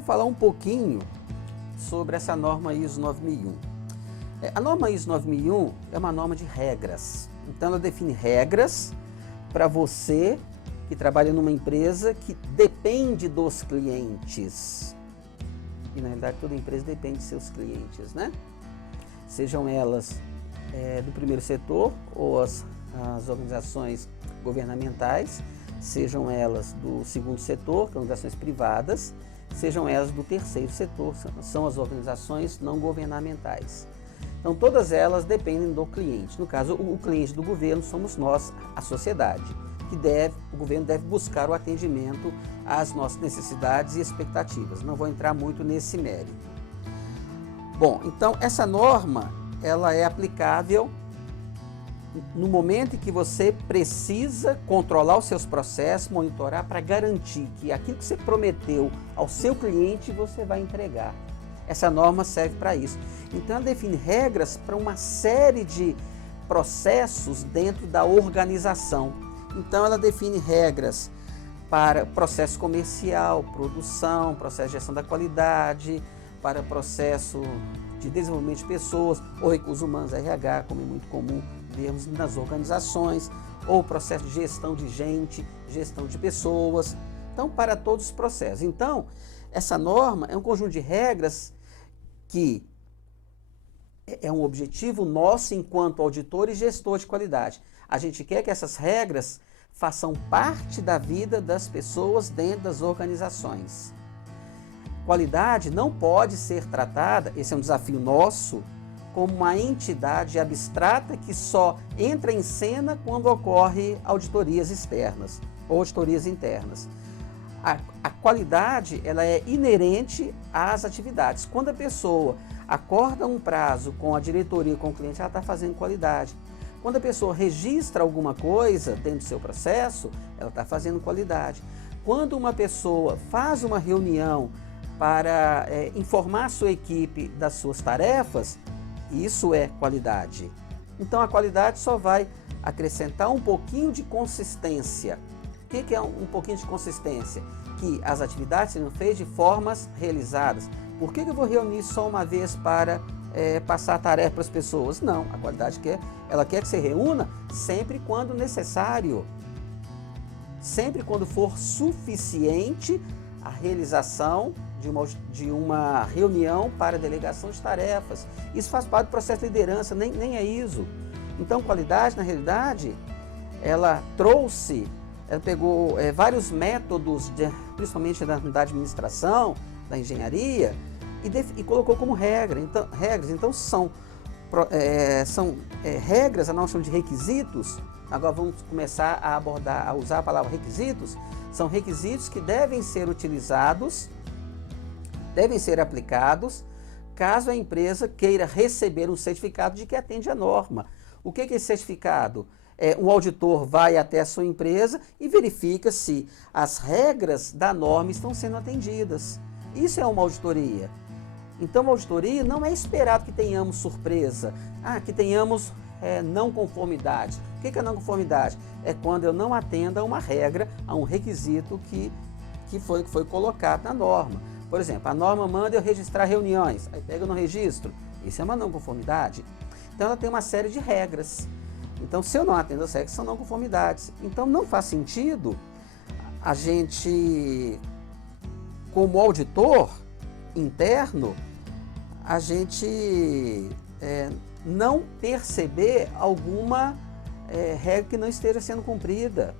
vou falar um pouquinho sobre essa norma ISO 9001. A norma ISO 9001 é uma norma de regras. Então ela define regras para você que trabalha numa empresa que depende dos clientes. E na realidade toda empresa depende de seus clientes, né? Sejam elas do primeiro setor ou as organizações governamentais, sejam elas do segundo setor, que são organizações privadas, sejam elas do terceiro setor, são as organizações não governamentais. Então todas elas dependem do cliente. No caso, o cliente do governo somos nós, a sociedade, o governo deve buscar o atendimento às nossas necessidades e expectativas. Não vou entrar muito nesse mérito. Bom, então essa norma, ela é aplicável no momento em que você precisa controlar os seus processos, monitorar para garantir que aquilo que você prometeu ao seu cliente você vai entregar. Essa norma serve para isso. Então ela define regras para uma série de processos dentro da organização. Então ela define regras para processo comercial, produção, processo de gestão da qualidade, para processo de desenvolvimento de pessoas, ou recursos humanos, RH, como é muito comum vermos nas organizações, ou processo de gestão de gente, gestão de pessoas. Então, para todos os processos. Então, essa norma é um conjunto de regras que é um objetivo nosso enquanto auditor e gestor de qualidade. A gente quer que essas regras façam parte da vida das pessoas dentro das organizações. Qualidade não pode ser tratada, esse é um desafio nosso, como uma entidade abstrata que só entra em cena quando ocorre auditorias externas ou auditorias internas. A qualidade, ela é inerente às atividades. Quando a pessoa acorda um prazo com a diretoria, com o cliente, ela está fazendo qualidade. Quando a pessoa registra alguma coisa dentro do seu processo, ela está fazendo qualidade. Quando uma pessoa faz uma reunião para informar a sua equipe das suas tarefas, isso é qualidade. Então a qualidade só vai acrescentar um pouquinho de consistência. O que é um pouquinho de consistência? Que as atividades sejam feitas de formas realizadas. Por que eu vou reunir só uma vez para passar a tarefa para as pessoas? Não, a qualidade ela quer que você reúna sempre quando necessário. Sempre quando for suficiente a realização de uma reunião para delegação de tarefas. Isso faz parte do processo de liderança, nem é ISO. Então, qualidade, na realidade, ela pegou vários métodos, principalmente da administração, da engenharia, e colocou como regras. Então, são regras, a nossa chama de requisitos. Agora vamos começar a usar a palavra requisitos. São requisitos que devem ser utilizados, devem ser aplicados, caso a empresa queira receber um certificado de que atende à norma. O que é esse certificado? Um auditor vai até a sua empresa e verifica se as regras da norma estão sendo atendidas. Isso é uma auditoria. Então, uma auditoria não é esperado que tenhamos surpresa, que tenhamos não conformidade. O que é não conformidade? É quando eu não atendo a uma regra, a um requisito que foi colocado na norma. Por exemplo, a norma manda eu registrar reuniões, aí pega no registro. Isso é uma não conformidade. Então, ela tem uma série de regras. Então, se eu não atendo as regras, são não conformidades. Então, não faz sentido a gente, como auditor interno, a gente não perceber alguma regra que não esteja sendo cumprida.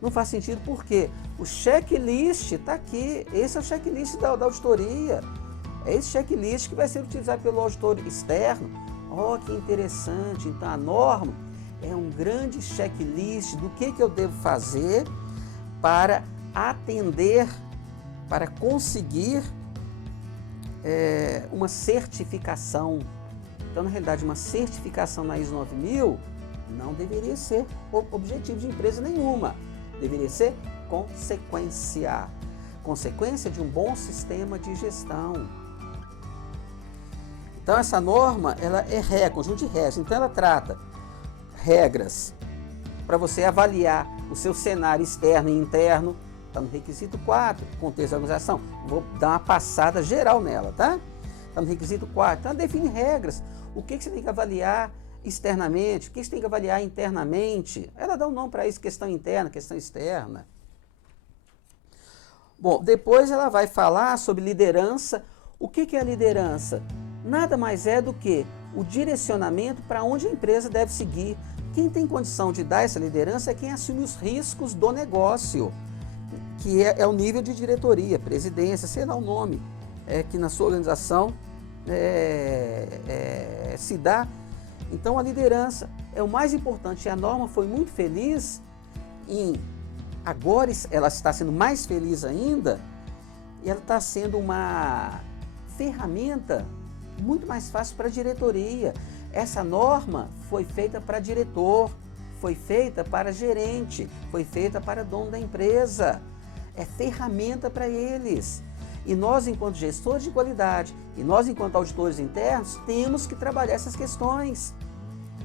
Não faz sentido porque o checklist está aqui. Esse é o checklist da auditoria. É esse checklist que vai ser utilizado pelo auditor externo. Oh, que interessante. Então, a norma é um grande checklist do que eu devo fazer para atender, para conseguir uma certificação. Então, na realidade, uma certificação na ISO 9000 não deveria ser objetivo de empresa nenhuma. Deveria ser consequência. Consequência de um bom sistema de gestão. Então, essa norma, ela é conjunto de regras. Então, ela trata regras para você avaliar o seu cenário externo e interno, está no requisito 4, contexto da organização. Vou dar uma passada geral nela, tá? Está no requisito 4. Então, define regras. O que você tem que avaliar externamente, o que você tem que avaliar internamente. Ela dá um nome para isso, questão interna, questão externa. Bom, depois ela vai falar sobre liderança. O que é a liderança? Nada mais é do que o direcionamento para onde a empresa deve seguir. Quem tem condição de dar essa liderança é quem assume os riscos do negócio, que é o nível de diretoria, presidência, sei lá o nome, que na sua organização se dá. Então a liderança é o mais importante. A norma foi muito feliz agora ela está sendo mais feliz ainda, e ela está sendo uma ferramenta muito mais fácil para a diretoria. Essa norma foi feita para diretor, foi feita para gerente, foi feita para dono da empresa. É ferramenta para eles. E nós, enquanto gestores de qualidade, e nós, enquanto auditores internos, temos que trabalhar essas questões.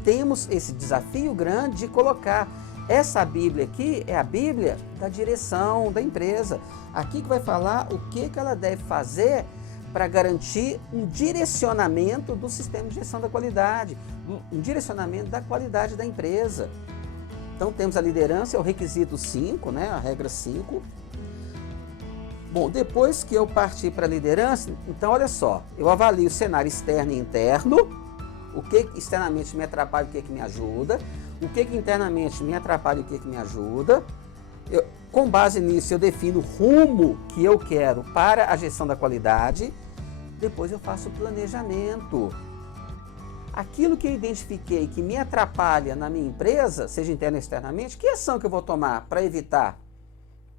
Temos esse desafio grande de colocar essa Bíblia aqui, é a Bíblia da direção da empresa. Aqui que vai falar o que ela deve fazer para garantir um direcionamento do sistema de gestão da qualidade, um direcionamento da qualidade da empresa. Então temos a liderança, é o requisito 5, né, a regra 5. Bom, depois que eu partir para a liderança, então olha só, eu avalio o cenário externo e interno, o que externamente me atrapalha, o que me ajuda, o que internamente me atrapalha e o que me ajuda. Com base nisso, eu defino o rumo que eu quero para a gestão da qualidade. Depois eu faço o planejamento. Aquilo que eu identifiquei que me atrapalha na minha empresa, seja interna ou externamente, que ação que eu vou tomar para evitar?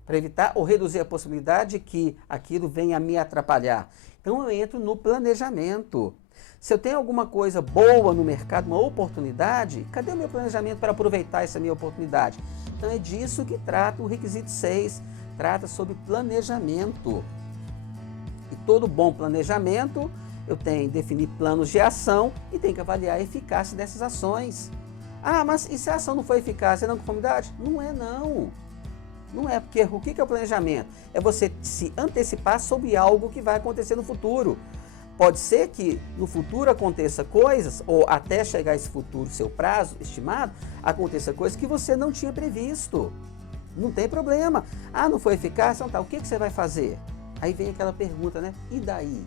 Para evitar ou reduzir a possibilidade de que aquilo venha a me atrapalhar. Então eu entro no planejamento. Se eu tenho alguma coisa boa no mercado, uma oportunidade, cadê o meu planejamento para aproveitar essa minha oportunidade? Então é disso que trata o requisito 6, trata sobre planejamento. E todo bom planejamento, eu tenho que definir planos de ação e tenho que avaliar a eficácia dessas ações. Ah, mas e se a ação não foi eficaz, é não conformidade? Não é não. Não é, porque o que é o planejamento? É você se antecipar sobre algo que vai acontecer no futuro. Pode ser que no futuro aconteça coisas, ou até chegar esse futuro, seu prazo estimado, aconteça coisas que você não tinha previsto. Não tem problema. Ah, não foi eficaz? Então tá, o que você vai fazer? Aí vem aquela pergunta, né? E daí?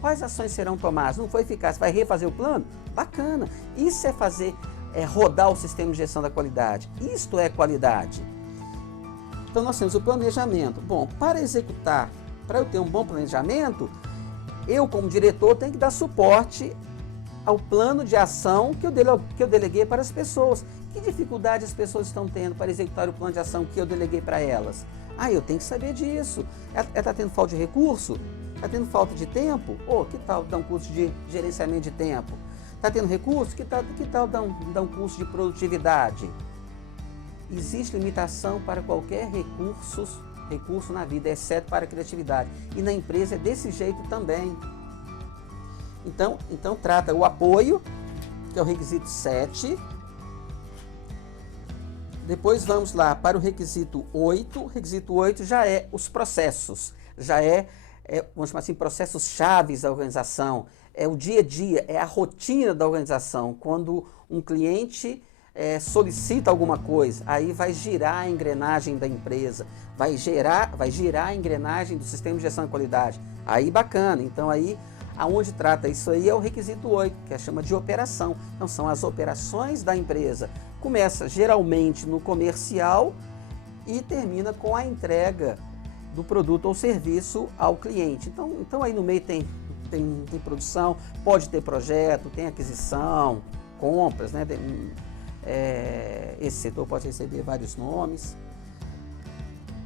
Quais ações serão tomadas? Não foi eficaz? Vai refazer o plano? Bacana. Isso é fazer, rodar o sistema de gestão da qualidade. Isto é qualidade. Então nós temos o planejamento. Bom, para executar, para eu ter um bom planejamento, eu, como diretor, tenho que dar suporte ao plano de ação que eu deleguei para as pessoas. Que dificuldade as pessoas estão tendo para executar o plano de ação que eu deleguei para elas? Ah, eu tenho que saber disso. Ela está tendo falta de recurso? Está tendo falta de tempo? Que tal dar um curso de gerenciamento de tempo? Está tendo recurso? Que tal dar um curso de produtividade? Existe limitação para qualquer recurso na vida, exceto para a criatividade. E na empresa é desse jeito também. Então trata o apoio, que é o requisito 7. Depois vamos lá para o requisito 8. O requisito 8 já é os processos. Já vamos chamar assim, processos chaves da organização. É o dia a dia, é a rotina da organização. Quando um cliente solicita alguma coisa, aí vai girar a engrenagem da empresa, vai girar a engrenagem do sistema de gestão de qualidade. Aí bacana. Então aí, aonde trata isso aí é o requisito 8, que chama de operação. Então são as operações da empresa. Começa geralmente no comercial e termina com a entrega do produto ou serviço ao cliente. Então aí no meio tem produção, pode ter projeto, tem aquisição, compras, né? Esse setor pode receber vários nomes.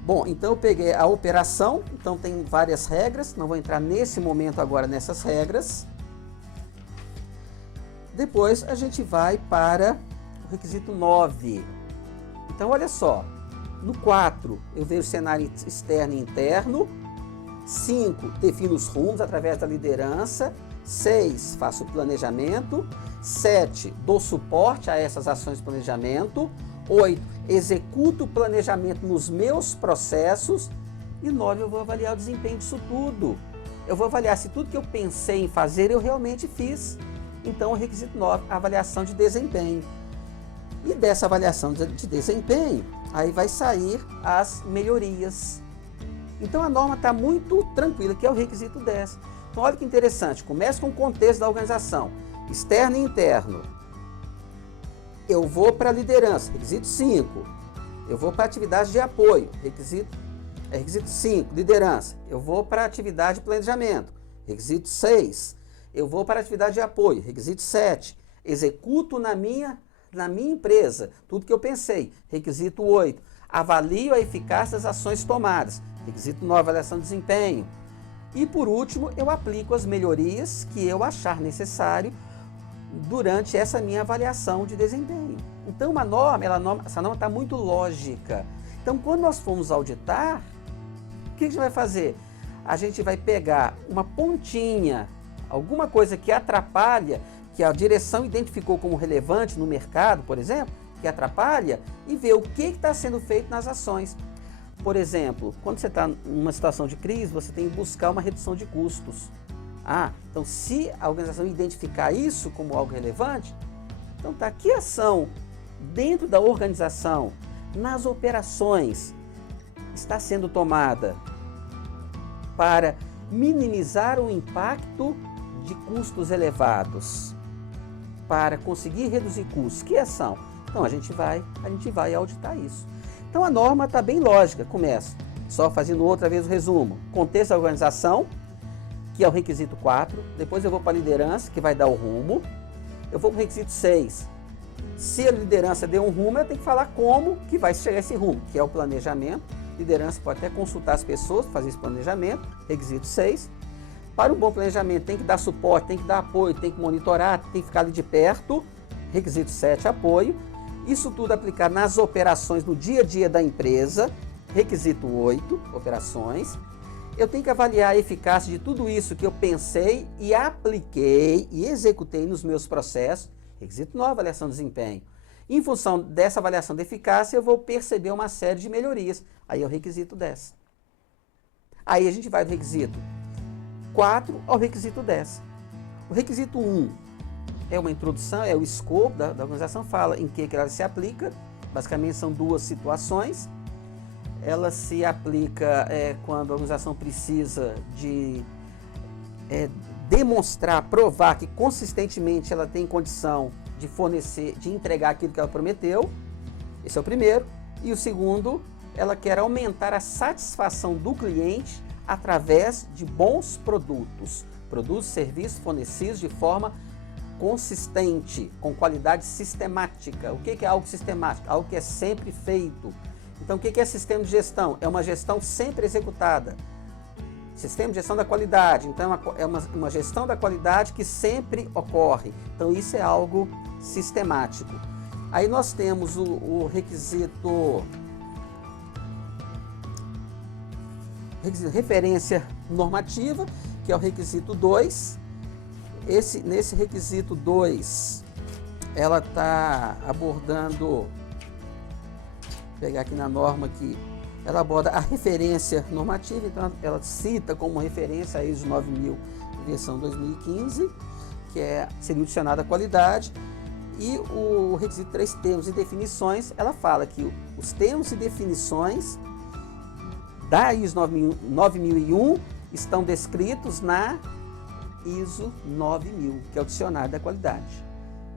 Bom, então eu peguei a operação, então tem várias regras, não vou entrar nesse momento agora nessas regras. Depois a gente vai para o requisito 9. Então olha só, no 4 eu vejo o cenário externo e interno, 5 defino os rumos através da liderança, 6 faço o planejamento, 7 dou suporte a essas ações de planejamento, 8, executo o planejamento nos meus processos. E 9, eu vou avaliar o desempenho disso tudo. Eu vou avaliar se tudo que eu pensei em fazer eu realmente fiz. Então, o requisito 9, avaliação de desempenho. E dessa avaliação de desempenho, aí vai sair as melhorias. Então, a norma está muito tranquila, que é o requisito 10. Então, olha que interessante. Começa com o contexto da organização, externo e interno. Eu vou para a liderança, requisito 5. Eu vou para a atividade de apoio, requisito 5, liderança. Eu vou para a atividade de planejamento, requisito 6. Eu vou para a atividade de apoio, requisito 7. Executo na minha empresa tudo que eu pensei, requisito 8. Avalio a eficácia das ações tomadas, requisito 9, avaliação de desempenho. E por último, eu aplico as melhorias que eu achar necessário durante essa minha avaliação de desempenho. Então, essa norma está muito lógica. Então, quando nós formos auditar, o que a gente vai fazer? A gente vai pegar uma pontinha, alguma coisa que atrapalha, que a direção identificou como relevante no mercado, por exemplo, que atrapalha, e ver o que está sendo feito nas ações. Por exemplo, quando você está numa situação de crise, você tem que buscar uma redução de custos. Então se a organização identificar isso como algo relevante, então tá, que ação dentro da organização, nas operações, está sendo tomada para minimizar o impacto de custos elevados, para conseguir reduzir custos? Que ação? Então a gente vai auditar isso. Então a norma está bem lógica, começa só fazendo outra vez o resumo. Contexto da organização, que é o requisito 4, depois eu vou para a liderança, que vai dar o rumo, eu vou para o requisito 6, se a liderança deu um rumo, eu tenho que falar como que vai chegar esse rumo, que é o planejamento. Liderança pode até consultar as pessoas, fazer esse planejamento, requisito 6. Para o bom planejamento tem que dar suporte, tem que dar apoio, tem que monitorar, tem que ficar ali de perto, requisito 7, apoio. Isso tudo aplicado nas operações no dia a dia da empresa, requisito 8, operações. Eu tenho que avaliar a eficácia de tudo isso que eu pensei e apliquei e executei nos meus processos. Requisito 9, avaliação de desempenho. Em função dessa avaliação de eficácia, eu vou perceber uma série de melhorias. Aí é o requisito 10. Aí a gente vai do requisito 4 ao requisito 10. O requisito 1 é uma introdução, é o escopo da organização, fala em que ela se aplica. Basicamente são duas situações. Ela se aplica quando a organização precisa de demonstrar, provar que consistentemente ela tem condição de fornecer, de entregar aquilo que ela prometeu. Esse é o primeiro. E o segundo, ela quer aumentar a satisfação do cliente através de bons produtos. Produtos e serviços fornecidos de forma consistente, com qualidade sistemática. O que é algo sistemático? Algo que é sempre feito. Então, o que é sistema de gestão? É uma gestão sempre executada. Sistema de gestão da qualidade. Então, é uma gestão da qualidade que sempre ocorre. Então, isso é algo sistemático. Aí nós temos o requisito referência normativa, que é o requisito 2. Nesse requisito 2, ela está abordando, vou pegar aqui na norma que ela aborda a referência normativa, então ela cita como referência a ISO 9000, versão 2015, que seria o dicionário da qualidade. E o requisito 3, termos e definições, ela fala que os termos e definições da ISO 9001 estão descritos na ISO 9000, que é o dicionário da qualidade.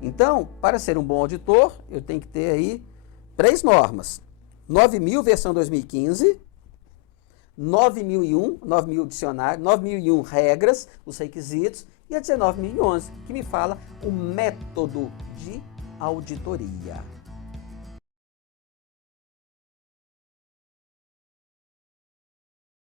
Então, para ser um bom auditor, eu tenho que ter aí 3 normas. 9000, versão 2015, 9000 dicionário, 9001 regras, os requisitos, e a 19011, que me fala o método de auditoria.